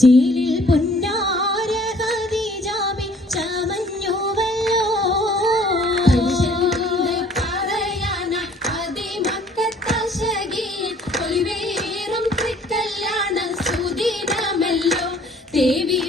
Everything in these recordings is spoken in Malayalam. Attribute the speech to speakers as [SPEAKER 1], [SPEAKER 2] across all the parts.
[SPEAKER 1] ചേലിൽ പുന്നാര ഹദീജാബി ചമഞ്ഞുവല്ലോ.
[SPEAKER 2] പറയാനായി അതിമക്കത്തശകിയിൽ ഒലിവേറും തൃക്കല്ലാണ് സുദിനമല്ലോ. ദേവി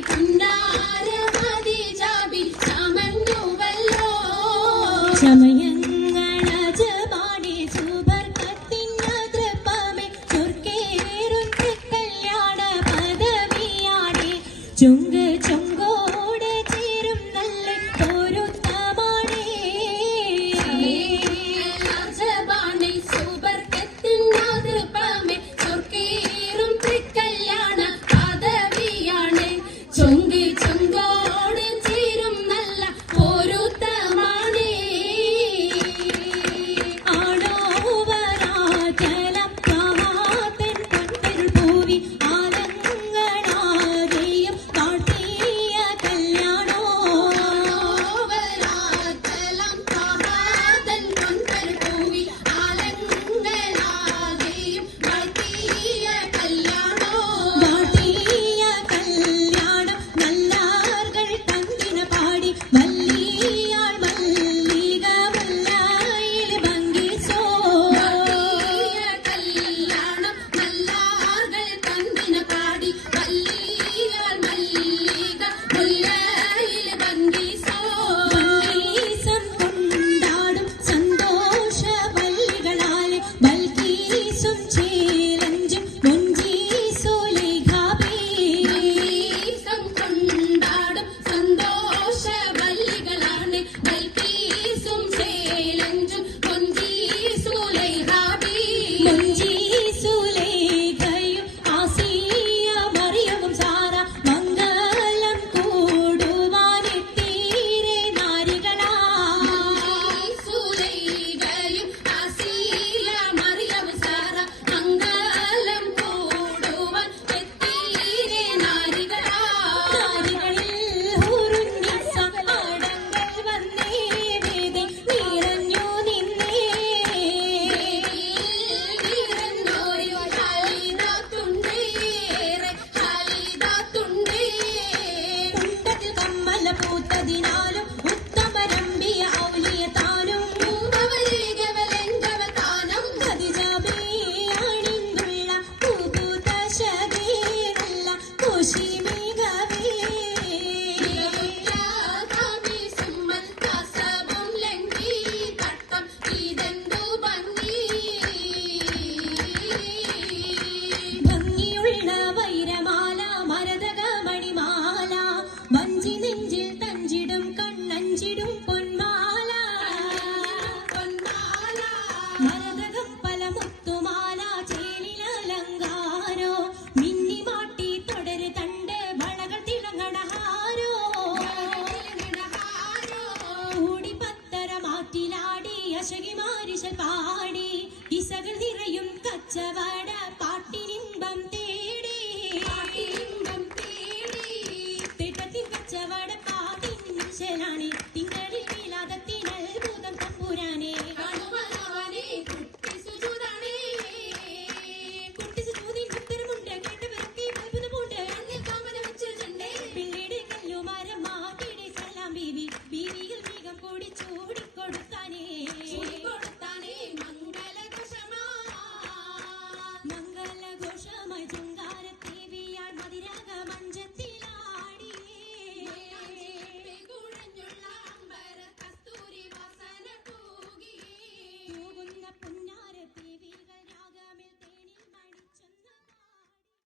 [SPEAKER 1] se.